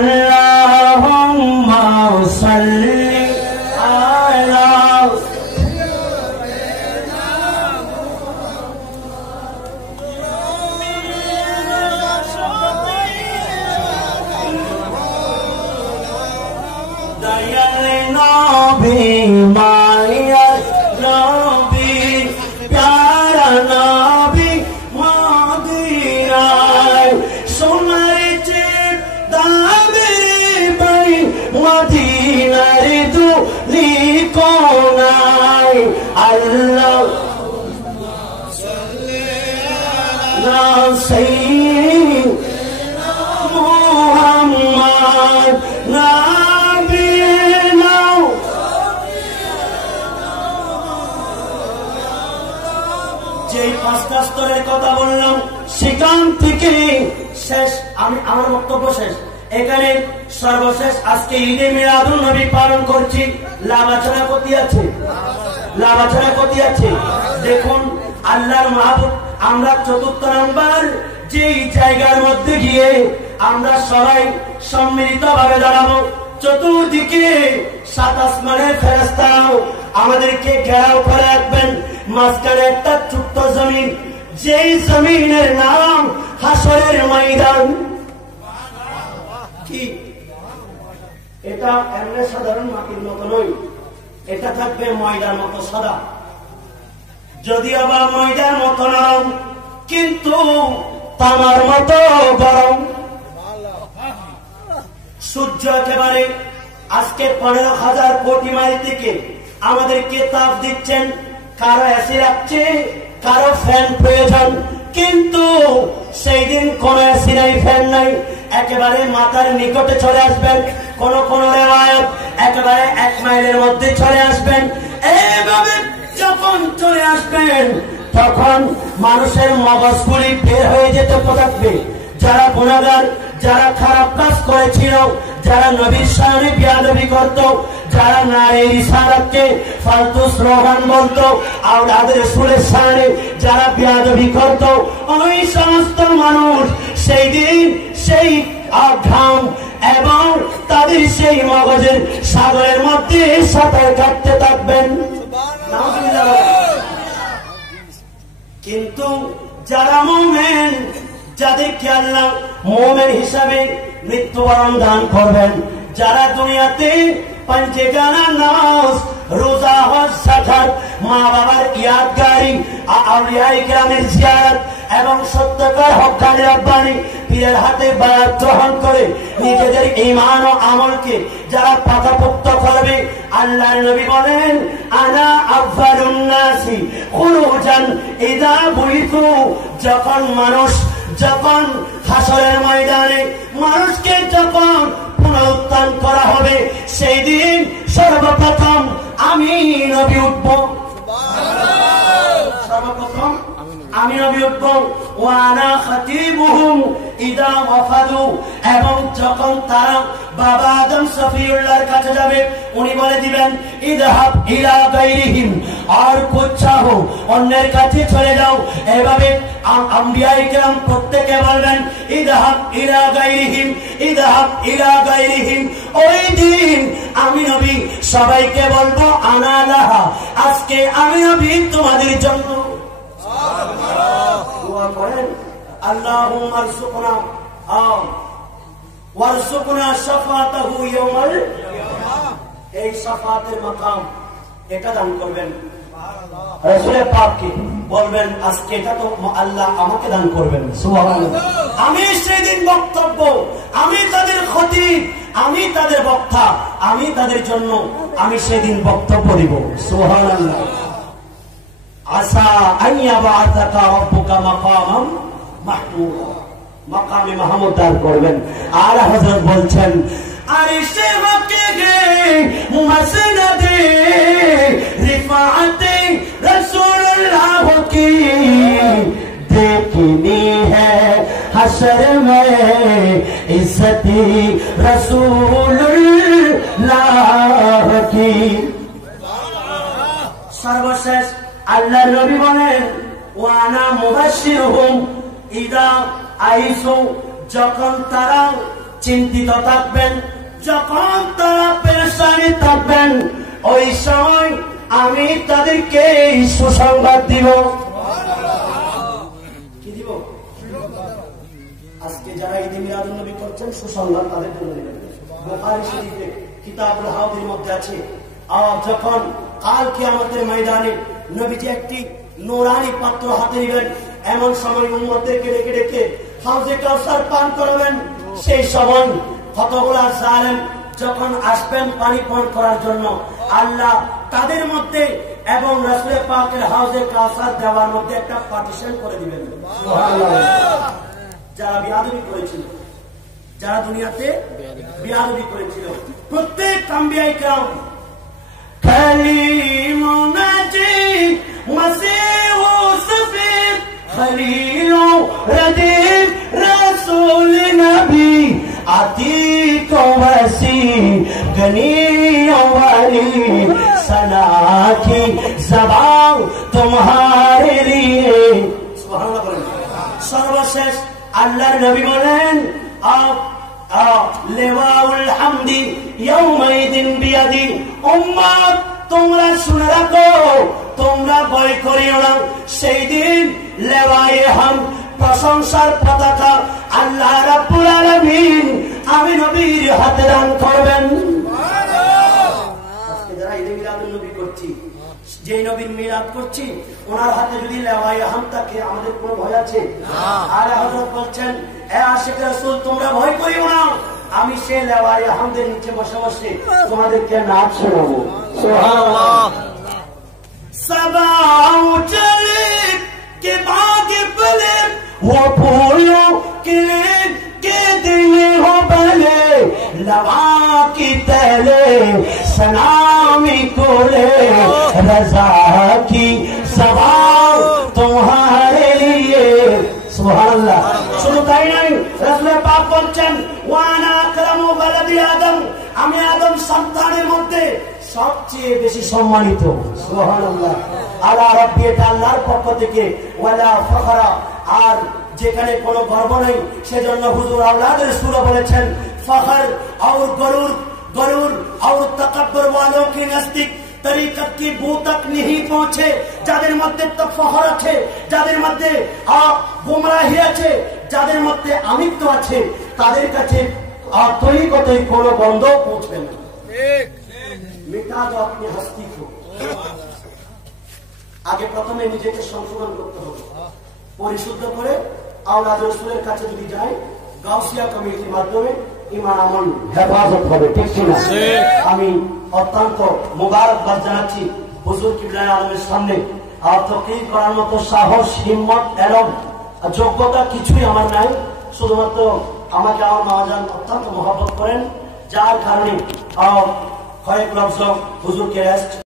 Allahumma salli ala dayal nabi mayat nabi pyara nabi madinai sonare Madinah itu likonai Allahumma salli ala sayyidina Muhammad nabiyina যেই পাঁচটা স্তরের কথা বললাম সেখান থেকে শেষ আমার বক্তব্য শেষ এখানে সর্বশেষ আজকে ঈদে মিলাদুন নবী পালন করছি লাভাছড়া ক্ষতি আছে দেখুন আল্লাহর মাহবুব আমরা চতুর্থ নাম্বার যেই জায়গার মধ্যে গিয়ে আমরা সবাই সম্মিলিত ভাবে দাঁড়াবো চতুর্দিকে সাত আসমানের ফেরেশতারাও আমাদেরকে ঘেরাও করে রাখবেন মাঝখানে একটা ছোট্ট জমিন যেই জমিনের নাম হাসরের ময়দান এটা এমনি সাধারণ মাটির মতো নয় এটা থাকবে ময়দার মতো সাদা যদিও বা ময়দার মতো নরম কিন্তু তামার মতো গরম সূর্য একেবারে আজকে 15,000 কোটি মাইল থেকে আমাদেরকে তাপ দিচ্ছেন কারো এসি রাখছে কারো ফ্যান প্রয়োজন কিন্তু সেই দিন কোন এসি নাই ফ্যান নাই একেবারে মাথার নিকটে চলে আসবেন কোন কোন রেওয়ায়াত একেবারে 1 মাইলের মধ্যে চলে আসবেন এইভাবে যখন চলে আসবেন তখন মানুষের মগজগুলি বের হয়ে যেতে থাকবে যারা গুনাহগার যারা খারাপ কাজ করেছিল যারা নবীর সামনে বেয়াদবি করত যারা নারীর ইশারাকে ফালতু স্লোগান বলতো আওলাদ রাসূলের সামনে যারা বেয়াদবি করত ওই সমস্ত মানুষ সেই দিন সেই ঘাম এবং তাদের সেই মগজের সাগরের মধ্যে সাঁতার কাটতে থাকবেন কিন্তু যারা মুমিন যাদেরকে আল্লাহ মুমিন হিসাবে মৃত্যুবরণ দান করবেন যারা দুনিয়াতে पंचगाना नामाज रोजा हज जाकात মা বাবার ইয়াদগারি আউলিয়ায়ে কেরামের জিয়ারত এবং সত্যকার হক্কানি রব্বানি পীরের হাতে বায়াত গ্রহণ করে নিজেদের ঈমান ও আমলকে যারা পাকাপোক্ত করবে আল্লাহর নবী বলেন আনা আফজালুন নাসি খুরুজান ইযা বুইতু যখন হাসরের ময়দানে মানুষকে যখন পুনরুত্থান করা হবে সেই দিন সর্বপ্রথম আমি নবী উঠব সর্বপ্রথম আমি নবী উঠব ওয়ানা খাতিবুহুম ইদা ওয়াফাদু এবং যখন তারা বাবা আদম সফিউল্লাহর কাছে যাবে উনি বলে দিবেন ইযহাব ইলা গায়রিহিম আর কুচ্ছাহু অন্যের কাছে চলে যাও এভাবে আম্বিয়ায়ে কেরাম প্রত্যেকে বলবেন ইযহাব ইলা গায়রিহিম ইযহাব ইলা গায়রিহিম ওই দিন আমি নবী সবাইকে বলবো আনা লাহা আজকে আমি নবী তোমাদের জন্য দোয়া করেন আল্লাহুম্মা রযুকনা ওয়ারযুকনা শাফাতাহু ইয়াউমাল কিয়ামাহ এই শাফাতের মাকাম এটা দান করবেন রাসূল পাককে বলবেন আজকে এটা তো আল্লাহ আমাকে দান করবেন সুবহানাল্লাহ আমি সেদিন বক্তব্য আমি তাদের খতিব আমি তাদের বক্তা আমি তাদের জন্য আমি সেদিন বক্তব্য দিব সুবহানাল্লাহ আসা আইয়া বাআতাকা রাব্বুকা মাকামাম মাহমুদা মাকামে মাহমুদ দান করবেন আর হযরত বলছেন আরশে মক্কে মুসনদে रिफाअते रसूलुल्लाह की देखनी है हशर में इज्जती रसूलुल्लाह की सर्वশেষ আল্লাহ নবী বলেন ওয়ানা মুবাশশিরুহুম ইদা আইসু যখন তারা চিন্তিত থাকবেন, যখন তারা পেরেশানি থাকবেন, ওই সময় আমি তাদেরকে সুসংবাদ দিব। কি দিব? আজকে যারা ঈদে মিলাদুন নবী করছেন, সুসংবাদ তাদের জন্য দিবেন। বুখারী শরীফে কিতাবুল হাউদের মধ্যে আছে, আর যখন কাল কিয়ামতের ময়দানে নবীজি একটি নূরানি পাত্র হাতে নেবেন, এমন সময় উম্মতদেরকে ডেকে ডেকে হাউজে কাউসার পান করাবেন। সেই সময় কতগুলা জালেম যখন আসবেন পানি পান করার জন্য, আল্লাহ তাদের মধ্যে এবং রাসূল পাকের হাউজে কাউসার দেওয়ার মধ্যে একটা পার্টিশন করে দিবেন। যারা বিয়াদবি করেছিল, যারা দুনিয়াতে বিয়াদবি করেছিল, প্রত্যেক আম্বিয়া কিরাম خليل نجيب مسيح سفير خليل رديف رسول نبي عتيق وسيع غني ولی سنا کی زبان تمہارے لیے سبحان اللہ بولیں। সর্বশেষ আল্লাহর নবী বলেন, লেওয়াউল হামদি ইয়াউমাইদিন বিয়াদি। উম্মত তোমরা শুনে রাখো, তোমরা ভয় করিও না, সেই দিন লেওয়ায়ে হামদ প্রশংসার পতাকা আল্লাহ রাব্বুল আলামিন আমি নবীর হাতে দান করবেন। আজকে যারা ঈদে মিলাদুন নবী করছি, যে নবীর মিলাদ করছি, ওনার হাতে যদি লেওয়ায়ে হামদ থাকে, আমাদের কোনো ভয় আছে? আরে হযরত বলছেন, এ আশিক রাসূল তোমরা ভয় করিও না, আমি সে লেওয়ায়ে হামদের নিচে বসে বসে তোমাদেরকে নাচ শোনাবো। সুবহানাল্লাহ। সবাউ চলে কে বাগে বলে वो फूलों के दिए हो भले लवा की तले सलामी कोले रजा की सवाल तुम्हारे लिए। सुभानअल्लाह। শুধু তাই নয়, রাসূল পাক বলছেন, ওয়ানা আকরামু ওয়ালাদি আদম, আমি আদম সন্তানের মধ্যে সবচেয়ে বেশি সম্মানিত। সুবহানাল্লাহ। আলা রাব্বি, এটা আল্লাহর পক্ষ থেকে, ওয়ালা ফখরা, আর যেখানে কোনো গর্ব নেই, সেজন্য হুজুর আওলাদ রাসূল বলেছেন, ফখর और गरूर और तकब्बुर वालों के नजदीक तरीकत की बू तक नहीं पहुंचे। যাদের মধ্যে তফখর আছে, যাদের মধ্যে গুমরাহি আছে, যাদের মধ্যে আমিত্ব আছে, তাদের কাছে তরিকতে কোনো গন্ধ পৌঁছবে না। মিটা দো আপনি হস্তি কো। আগে প্রথমে নিজেকে সংশোধন করতে হবে, পরিশুদ্ধ করে আওলাদ রাসূলের কাছে যদি যায়, গাউসিয়া কমিটির মাধ্যমে ঈমান আমল হেফাজত হবে। ঠিক না? আমি অত্যন্ত মুবারকবাদ জানাচ্ছি হুজুর কিবলায়ে আলমের সামনে। তাকরীর করার মতো সাহস, হিম্মত এবং যোগ্যতা কিছুই আমার নাই, শুধুমাত্র আমাকে আমার মাওলানা অত্যন্ত মহব্বত করেন, যার কারণে কয়েক লক্ষ হুজুরকে রেস্ট